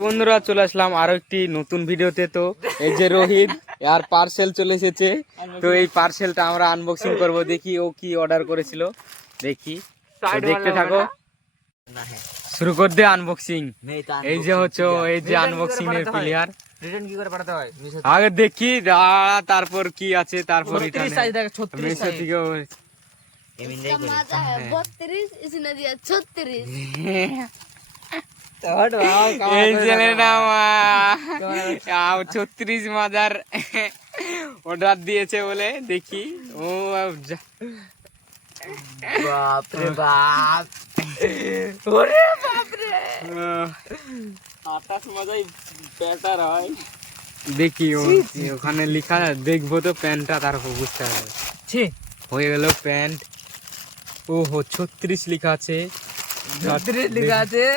বন্ধুরা চলে আসলাম আরও একটি নতুন ভিডিওতে। তো এই যে রোহিত আর পার্সেল চলে এসেছে। তো এই পার্সেলটা আমরা আনবক্সিং করব। দেখি ও কি অর্ডার করেছিল। দেখি। দেখতে থাকো। শুরু কর দে আনবক্সিং এই যে হচ্ছে এই যে আনবক্সিং এর প্লেয়ার রিটার্ন কি করে পাঠাতে হয়? আগে দেখি তারপর কি আছে তারপর ছত্রিশ। এই ছত্রিশ মাজার অর্ডার দিয়েছে বলে দেখি। ও যা- বাপ। রে বাপ আঠাশ মাজাই হয়। দেখি ও- ওখানে লেখা দেখব তো প্যান্টটা তারপর বুঝতে হবে। ছি। হয়ে গেল প্যান্ট। ও হো ছত্রিশ লেখা আছে। ছত্রিশ লিখা আছে।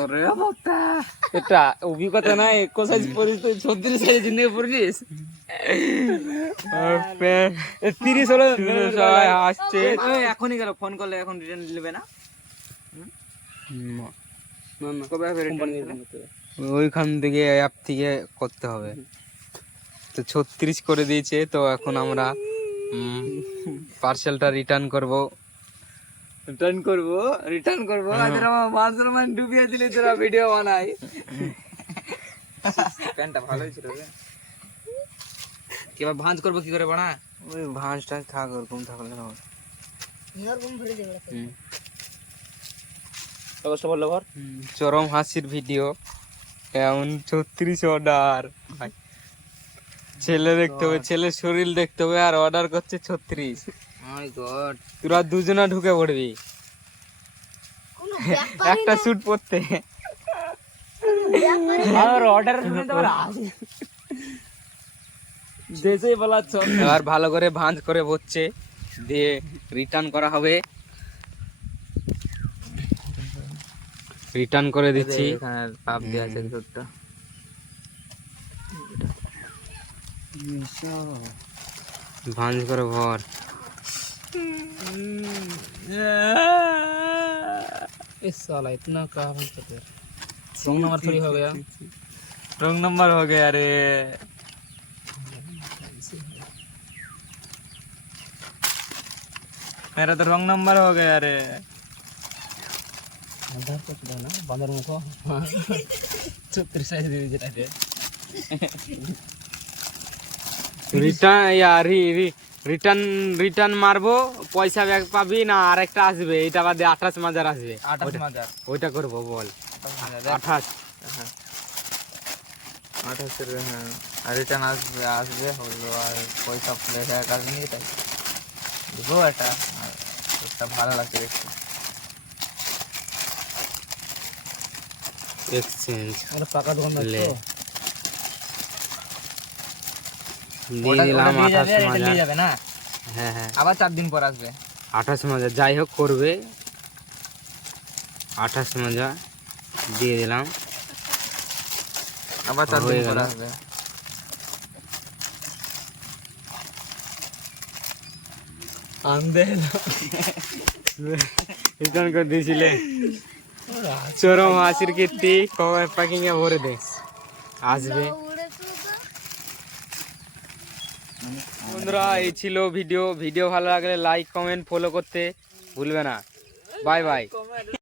ওরে বক্তা এটা অভিজ্ঞতা নাই এক সাইজ পরিস তো ছত্রিশ সাইজ নিয়ে পড়িস? তিরিশ হলো সবাই আসছে। এখনই গেল ফোন করলে এখন রিটার্ন নেবে না? কবে হবে রিটার্ন ওইখান থেকে অ্যাপ থেকে করতে হবে। তো ছত্রিশ করে দিয়েছে তো এখন আমরা পার্সেলটা রিটার্ন করব। রিটার্ন করব রিটার্ন করব। আজ আমার মান ডুবিয়ে দিলি তোরা ভিডিও বানাই। প্যান্টটা ভালোই ছিল রে। এবার ভাঁজ করব কি করে বানা? ওই ভাঁজটা থাক ওরকম থাকলে হবে। চরম হাসির ভিডিও এমন ছত্রিশ অর্ডার ছেলে দেখতে হবে ছেলের শরীর দেখতে হবে আর অর্ডার করছে ছত্রিশ। মাই তোরা দুজনা ঢুকে পড়বি। একটা স্যুট পরতে। আর অর্ডার শুনে এবার ভালো করে ভাঁজ করে হচ্ছে দিয়ে রিটার্ন করা হবে। রিটার্ন করে দিচ্ছি। এখানে পাপ দেওয়া ভাঁজ করে ভর। हम्म। इस साला इतना काम है तो रॉन्ग नंबर थोड़ी हो गया। रॉन्ग नंबर हो गया अरे मेरा तो रॉन्ग नंबर हो गया रे। बंदर को चुदा ना बंदर मुखो। तो चुप साइज़ दे। दीजिए रिटर्न यार ही। রিটার্ন রিটার্ন মারবো পয়সা ব্যাগ পাবি না আর একটা আসবে এটা বাদে আঠাশ মাজার আসবে। আঠাশ ওইটা করব বল। আঠাশ হ্যাঁ আঠাশ। হ্যাঁ। আর রিটার্ন আসবে আসবে হলো আর পয়সা লেখা কাজ নিয়ে তাই। দেবো এটা একটা ভালো লাগছে দেখতে এক্সচেঞ্জ আর পাকা দোকান দিয়ে আঠাশ হ্যাঁ হ্যাঁ। আবার চার দিন পর আসবে। আঠাশ মাজা যাই হোক করবে। আঠাশ মাজা দিয়ে দিলাম। আবার দিয়েছিলে। চরম হাসির কীর্তি কভার প্যাকিংয়ে ভরে দে। আসবে। বন্ধুরা, এই ছিল ভিডিও। ভিডিও ভালো লাগলে লাইক কমেন্ট ফলো করতে ভুলবে না। Bye bye